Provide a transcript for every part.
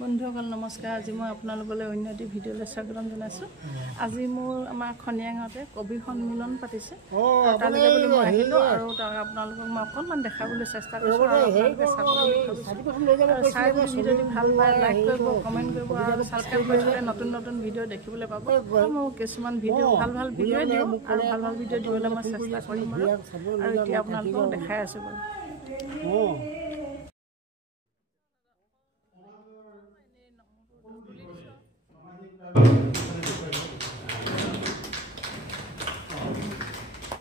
বন্ধুসকল নমস্কাৰ। আজি মই আপোনালোকলৈ অন্য এটি ভিডিঅ'লৈ স্বাগতম জনাইছোঁ। আজি মোৰ আমাৰ খনিয়াঙতে কবি সন্মিলন পাতিছে, তালৈ যাবলৈ মই আহিলোঁ আৰু তাক আপোনালোকক মই অকণমান দেখাবলৈ চেষ্টা কৰিছোঁ আৰু আপোনালোকে চাব বুলি ভাবিছোঁ। আৰু চাই পিনি যদি ভাল পায় লাইক কৰিব, কমেণ্ট কৰিব আৰু ছাবস্ক্ৰাইব কৰি থ'লে নতুন নতুন ভিডিঅ' দেখিবলৈ পাব। মোৰ কিছুমান ভিডিঅ' ভাল ভিডিঅ'ই দিওঁ আৰু ভাল ভিডিঅ' দিবলৈ মই চেষ্টা কৰিম আৰু এতিয়া আপোনালোকক দেখাই আছোঁ বাৰু।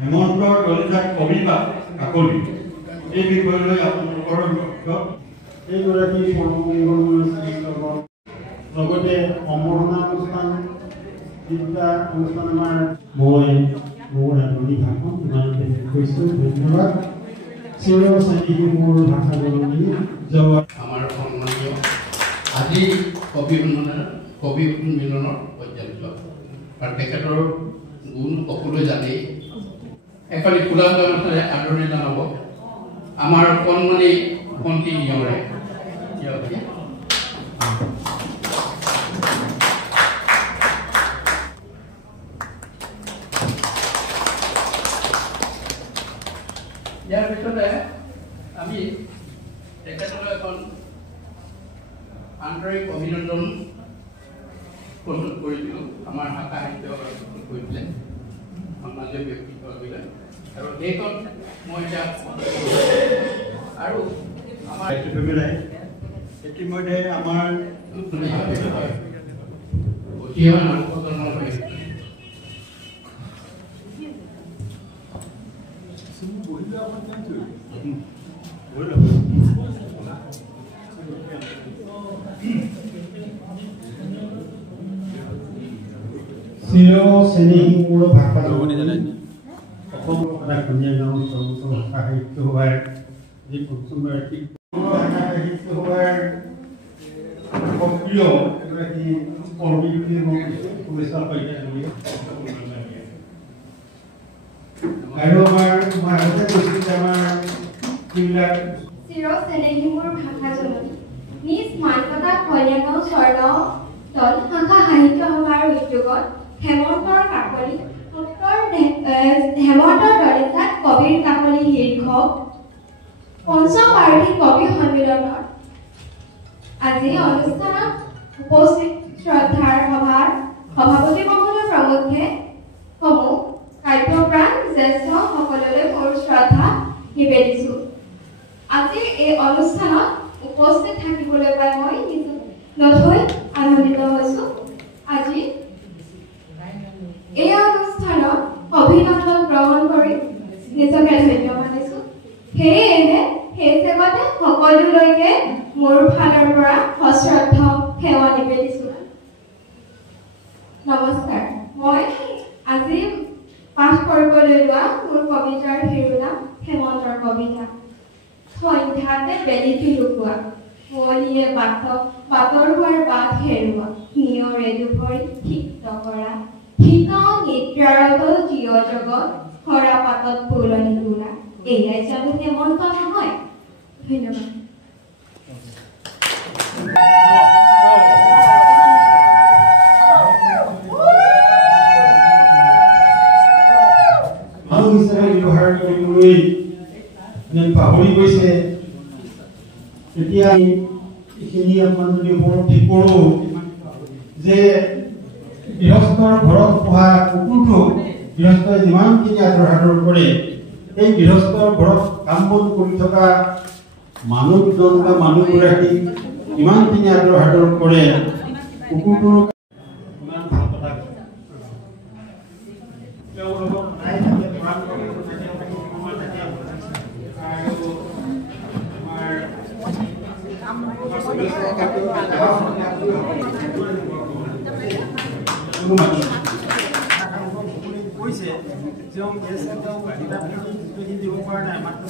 হেমন্তৰ দলিতা কবিতা কাকলি এই বিষয়লৈ আপোনালোকৰ এইগৰাকী লগতে সম্বৰ্ধনা অনুষ্ঠান বিদ্যা অনুষ্ঠান আমাৰ মই মোৰ আদৰণি ভাষণ ইমানতে কৈছোঁ। ধন্যবাদ। চিৰস্থায়ী মোৰ ভাষা জননী আমাৰ সন্মানীয় আজি কবি সন্মিলনৰ পৰ্যাপ্ত আৰু তেখেতৰ গুণ সকলোৱে জানেই। এফালে ফুলাম গামোচাৰে আদৰণি জনাব আমাৰ কণমানি ভণ্টি নিয়ৰে। ইয়াৰ পিছতে আমি তেখেতলৈ এখন আন্তৰিক অভিনন্দন প্ৰস্তুত কৰিছিলোঁ। আমাৰ ভাষা সাহিত্য প্ৰস্তুত কৰিছিলে সন্মানীয় ব্যক্তিত্ববিলাক আৰু এইখন মই এতিয়া আৰু আমাৰ ইতিমধ্যে আমাৰ চিৰস্থায়ী মোৰ ভাষা অসম ধুনীয়া গাঁও সৰ্বোচ্চ ভাষা সাহিত্য সভাৰ যি পঞ্চমবাৰ্ষিক ভাষা সাহিত্য সভাৰ সক্ৰিয় এগৰাকী কৰ্মী বুলি মই শুভেচ্ছা সৈতে আৰু মই আগতে কৈছিলোঁ যে আমাৰ যিবিলাক চিৰস্থায়ী মোৰ ভাষা জননী নিজ মানকতা খনিয়াগাঁও স্বৰ্ণ দল ভাষা সাহিত্য সভাৰ উদ্যোগত হেমন্তৰ কাকলি হেমন্তৰ দলিতাত কবিৰ কাকলি শীৰ্ষক পঞ্চম বাৰ্ষিক কবি সন্মিলনৰ আজি অনুষ্ঠানত উপস্থিত শ্ৰদ্ধাৰ সভাৰ সভাপতি মহোদয় প্ৰমুখ্যে সমূহ কাব্যপ্ৰাণ জ্যেষ্ঠ সকললৈ মোৰ শ্ৰদ্ধা নিবেদিছোঁ। আজিৰ এই অনুষ্ঠানত উপস্থিত থাকিবলৈ পাই মই নথৈ আনন্দিত হৈছোঁ। আজি এই অনুষ্ঠানত অভিনন্দন গ্ৰহণ কৰি নিজকে ধন্য মানিছোঁ। সেয়েহে সেই চেগতে সকলোলৈকে মোৰ ফালৰ পৰা সশ্ৰদ্ধ সেৱা নিবেদিছোঁ। নমস্কাৰ। মই আজি পাঠ কৰিবলৈ লোৱা মোৰ কবিতাৰ শিৰোনাম হেমন্তৰ কবিতা। সন্ধ্যাতে বেলিটো লুকুৱা কুঁৱলীয়ে বাটৰ হোৱাৰ বাট হেৰুৱা নিয়ৰে দুভৰি সিক্ত কৰা শীত নিদ্ৰাৰত জীৱ জগত সৰা পাতত ফুলনি তোলা এয়াই জানো হেমন্ত নহয়? ধন্যবাদ। মানুহ হিচাপে ব্যৱহাৰ কৰিবলৈ যেন পাহৰি গৈছে। এতিয়া এইখিনি অকণমান যদি উপলব্ধি কৰোঁ যে গৃহস্থৰ ঘৰত পোহা কুকুৰটো গৃহস্থই যিমানখিনি আদৰ সাদৰ কৰে, সেই গৃহস্থৰ ঘৰত কাম বন কৰি থকা মানুহজন বা মানুহগৰাকী ইমানখিনি আদৰ সাদৰ কৰে, কুকুৰটোৰ ইমান ভাল কথা তেওঁলোকক নাই থাকে প্ৰাণ থাকে কৈছে যে দিব পৰা নাই মাত্ৰ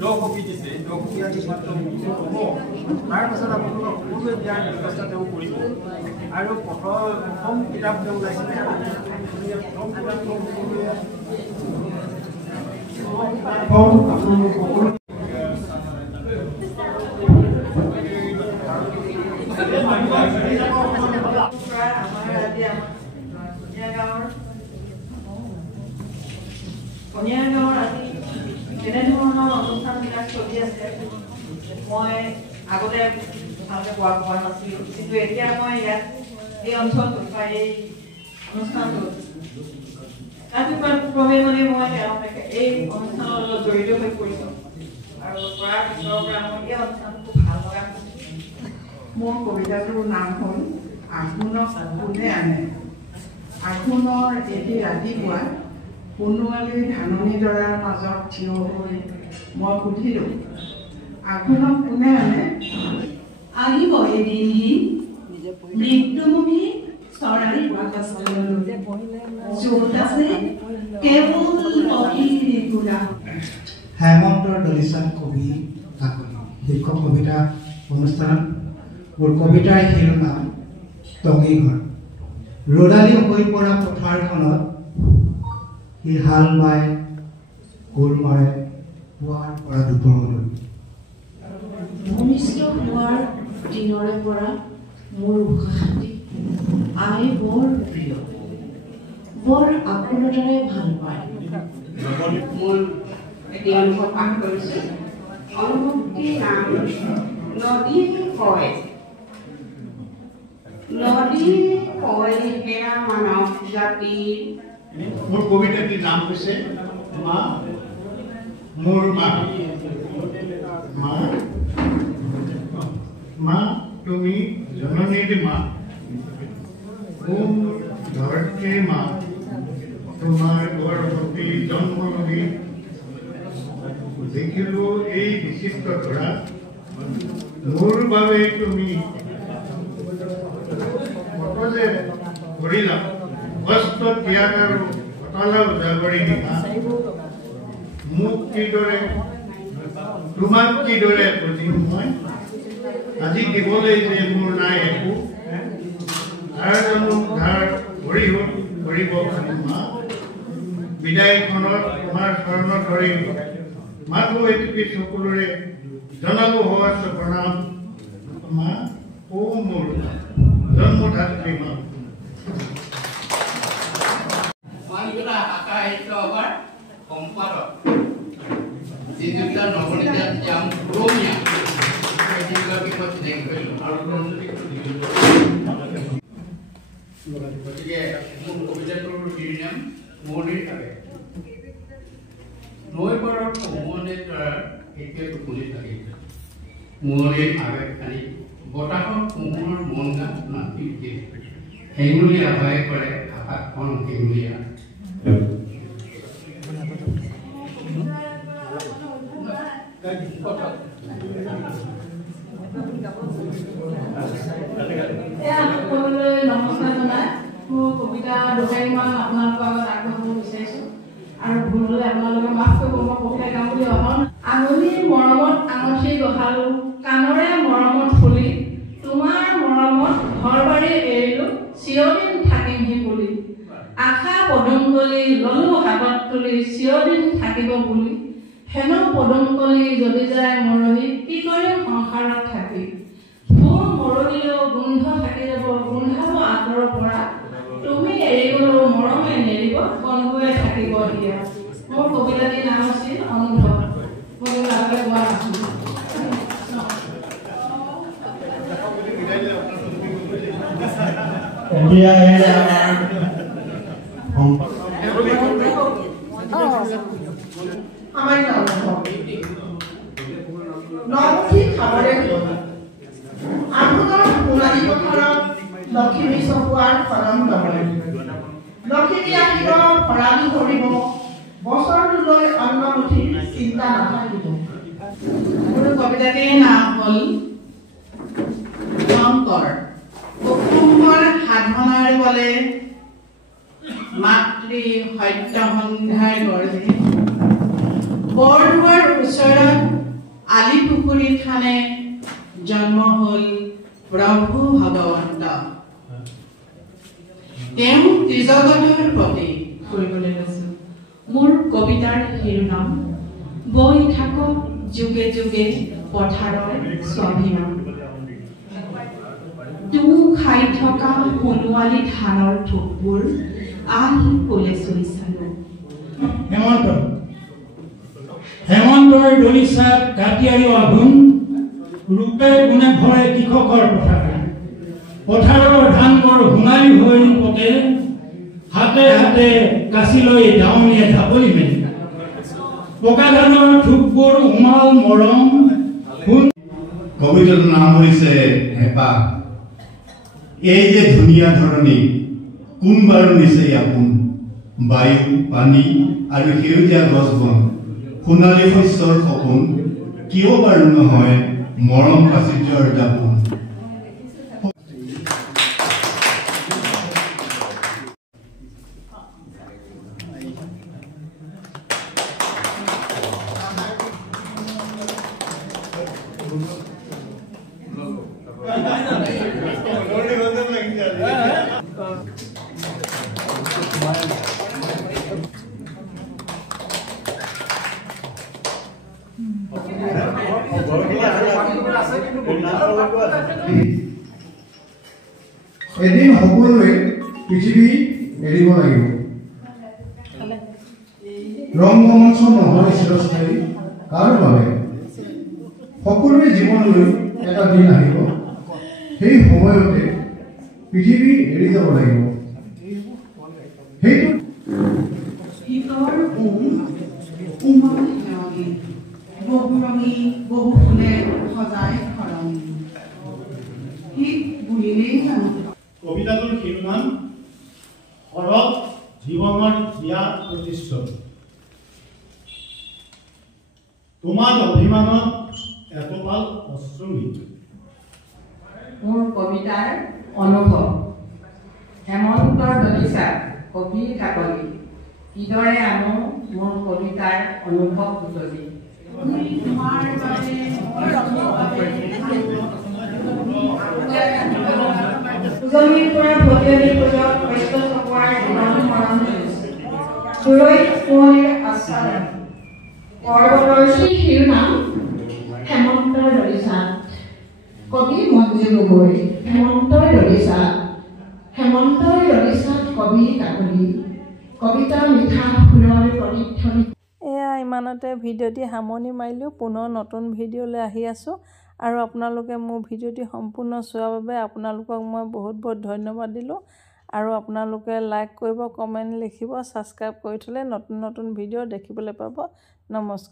10 কপি দিছে। 10 কপি আজি মাত্ৰ হ'ব। তাৰপাছত আপোনালোকক সকলোৱে দিয়াৰ ব্যৱস্থা তেওঁ কৰিব আৰু প্ৰথম কিতাপ তেওঁ ওলাইছিলে। আপোনালোক সকলো কনিয়াগাঁৱৰ আজি কেনেধৰণৰ অনুষ্ঠানবিলাক চলি আছে মই আগতে ভালকৈ পোৱা নাছিলোঁ, কিন্তু এতিয়া মই ইয়াত এই অঞ্চলটোত বা এই অনুষ্ঠানটোত ক্ৰমে মানে মই তেওঁলোকে এই অনুষ্ঠানৰ লগত জড়িত হৈ পৰিছোঁ আৰু কৰাৰ পিছৰ পৰা মই এই অনুষ্ঠানটো খুব ভাল লগা হৈছে। মোৰ কবিতাটোৰ নাম হ'ল আঘোণক কোনে আনে। আঘোণৰ এটি ৰাতিপুৱা সোণোৱালী ধাননিডৰাৰ মাজত থিয় হৈ মই সুধিলোঁ, আঘোণক কোনে আনে? আহিব এদিন সি মৃত্যুমুখী চৰাইৰ বাসস্থানলৈ, য'ত আছে কেৱল অহিৰ গুণা। হেমন্তৰ দলিচান কবি কাকলি শীৰ্ষক কবিতা অনুষ্ঠানত মোৰ কবিতাৰ শিৰোনাম টঙিঘৰ। ৰ'দালি হৈ পৰা পথাৰখনত সি হাল বায়, কোৰ মাৰে পুৱাৰ পৰা দুপৰলৈ। ভূমিষ্ঠ হোৱাৰ দিনৰে পৰা মোৰ উশাহটি আই বৰ প্ৰিয়, বৰ আকুলতাৰে ভাল পায়। মোৰ তেওঁলোকক পাঠ কৰিছোঁ। অনুভক্তি নাম নদী কয়, নদী কয় হেৰা মানৱ জাতিৰ। মোৰ কবিতাটিৰ নাম হৈছে মা মোৰ মা। মা মা তুমি জননীৰ মা, ধৰতী মা, তোমাৰ গৰ্ভৱতী জন্মভূমি দেখিলো এই বিচিত্ৰ ধৰা, মোৰ বাবে তুমি যে কৰিলা কষ্ট ত্যাগ আৰু কটালা উজাগৰি নিশা, মোক কিদৰে তোমাক কিদৰে বুজিম মই, আজি দিবলৈ যে মোৰ নাই একো, ধাৰ জানো ধাৰ ভৰিব মা, বিদায়খনত তোমাৰ চৰণ ধৰি মাকো এটুপি চকুৰে জনালো সহস্ৰ প্ৰণাম, মা ও মোৰ জন্মধাত্ৰী মা। সম্পাদক যিবিলাক নৱনীতাত যাম পুৰণীয়া সেইবিলাক বিষয়ত চিনাকি কৰিলোঁ আৰু গতিকে মোৰ কবিতাটোৰ শিৰোনাম মৌলিৰ আৱেগ। নৈ পাৰত উমনিৰ দ্বাৰা এতিয়াতো শুনি থাকিছে মৌলিৰ আৱেগ খানি বতাহৰ কুমুৰৰ মন গান নাচি উঠিল, হেঙুলি আভাই কৰে আকাশখন হেঙুলীয়া। নমস্কাৰ জনাই মোৰ কবিতা দুটাইমান আপোনালোকৰ আগত আগবঢ়াব বিচাৰিছোঁ আৰু ভুল হ'লে আপোনালোকে মাফ কৰিব। মই কবিতা গাম বুলি অহা আঙুলিৰ মৰমত আঙুঠি গঢ়ালো, কাণৰে মৰমত ফুলি, তোমাৰ মৰমত ঘৰ বাৰী এৰিলো, চিৰদিন থাকিমহি বুলি, আশা পদুমকলি ললো হাতত তুলি, চিৰদিন থাকিব বুলি, হেন পদুমকলি যদি যায় মৰহি, কি কৰিম সংসাৰত থাকি, ফুল মৰহিলেও গোন্ধ থাকি যাব, গোন্ধাব আঁতৰৰ পৰা, তুমি এৰি গ'লেও মৰমে নেৰিব, বন্ধুৱে থাকিব দিয়া। মোৰ কবিতাটিৰ নাম আছিল অনুভৱ। মই আগতে কোৱা নাছিলোঁ। নমুঠি খাবৰে আঘোণৰ সোণালী পথাৰত লখিমী চকুৱাৰ খৰম দমৰে, লখিমী আহিব ভঁৰালী ভৰিব, বছৰটোলৈ অন্নমুঠিৰ চিন্তা নাথাকিব। মোৰ কবিতাটিৰ নাম হ'ল শংকৰ। কুসুমৰ সাধনাৰ বলে মাতৃ সত্য সন্ধ্যাৰ গৰ্জে, বৰদোৱাৰ ওচৰত আলি পুখুৰী থানে জন্ম হ'ল প্ৰভু ভগৱন্ত। তেওঁ ত্ৰিজগতৰ প্ৰতি কৰিবলৈ লৈছোঁ। মোৰ কবিতাৰ শিৰোনাম বৈ থাকক যুগে যুগে পথাৰৰ স্বাভিমান। খাই থকা সোণোৱালী ধানৰ থোকবোৰ আহি কলে চুই চালো। হেমন্তৰ দলিচাত কাটিয়াৰী আঘোণ ৰূপে গুণে ভৰে কৃষকৰ পথাৰৰ ধানবোৰ সোণালী হৈ পতে হাতে হাতে কাচি লৈ দাৱনীয়ে ঢাপলি মেলি পকা ধানৰ থোকবোৰ উমাল মৰম। কবিতাৰ নাম হৈছে হেঁপাহ। এই যে ধুনীয়া ধৰণী কোন বাৰু নিচে আপোন, বায়ু পানী আৰু সেউজীয়া গছ বন সোণালী শস্যৰ সপোন, কিয় বাৰু নহয় মৰম প্ৰাচুৰ্যৰ দাপোন। এদিন সকলোৱে পৃথিৱী এৰিব লাগিব। ৰংগমঞ্চ নহয় চিৰস্থায়ী কাৰো বাবে। সকলোৰে জীৱনলৈ এটা দিন আহিব, সেই সময়তে পৃথিৱী এৰি যাব লাগিব। সেইটো শীতৰ উমল সেৱনী বহু ৰঙী বহু ফুলে সজাই সৰঙী শীত বুলিলেই জানো। কবিতাটোৰ শিৰোনাম শৰৎ জীৱনৰ জীয়া প্ৰতিশ্ৰুতি। তোমাৰ অভিমানত এটোপাল অশ্ৰুমিত। মোৰ কবিতাৰ অনুভৱ হেমন্তৰ দলিচা কবি কাকলি কিদৰে আনো মোৰ কবিতাৰ অনুভৱ বুটলি। উজনিৰ পৰা ভটিয়নি পূজক শস্য চপোৱাৰ জীৱন মৰণ দূৰৈত কুঁৱলীৰ আশ্বাদন পৰ্বতৰ শিৰোনাম হেমন্তৰ দলিচা কবি মঞ্জু গগৈ। হেমন্তৰ দলিচা কবি কাকলি কবিতা মিঠা সুৰৰ প্ৰতিধ্বনি। এয়া ইমানতে ভিডিঅ'টি সামৰণি মাৰিলোঁ। পুনৰ নতুন ভিডিঅ'লৈ আহি আছোঁ আৰু আপোনালোকে মোৰ ভিডিঅ'টি সম্পূৰ্ণ চোৱাৰ বাবে আপোনালোকক মই বহুত বহুত ধন্যবাদ দিলোঁ। আৰু আপোনালোকে লাইক কৰিব, কমেণ্ট লিখিব, ছাবস্ক্ৰাইব কৰি থ'লে নতুন নতুন ভিডিঅ' দেখিবলৈ পাব। নমস্কাৰ।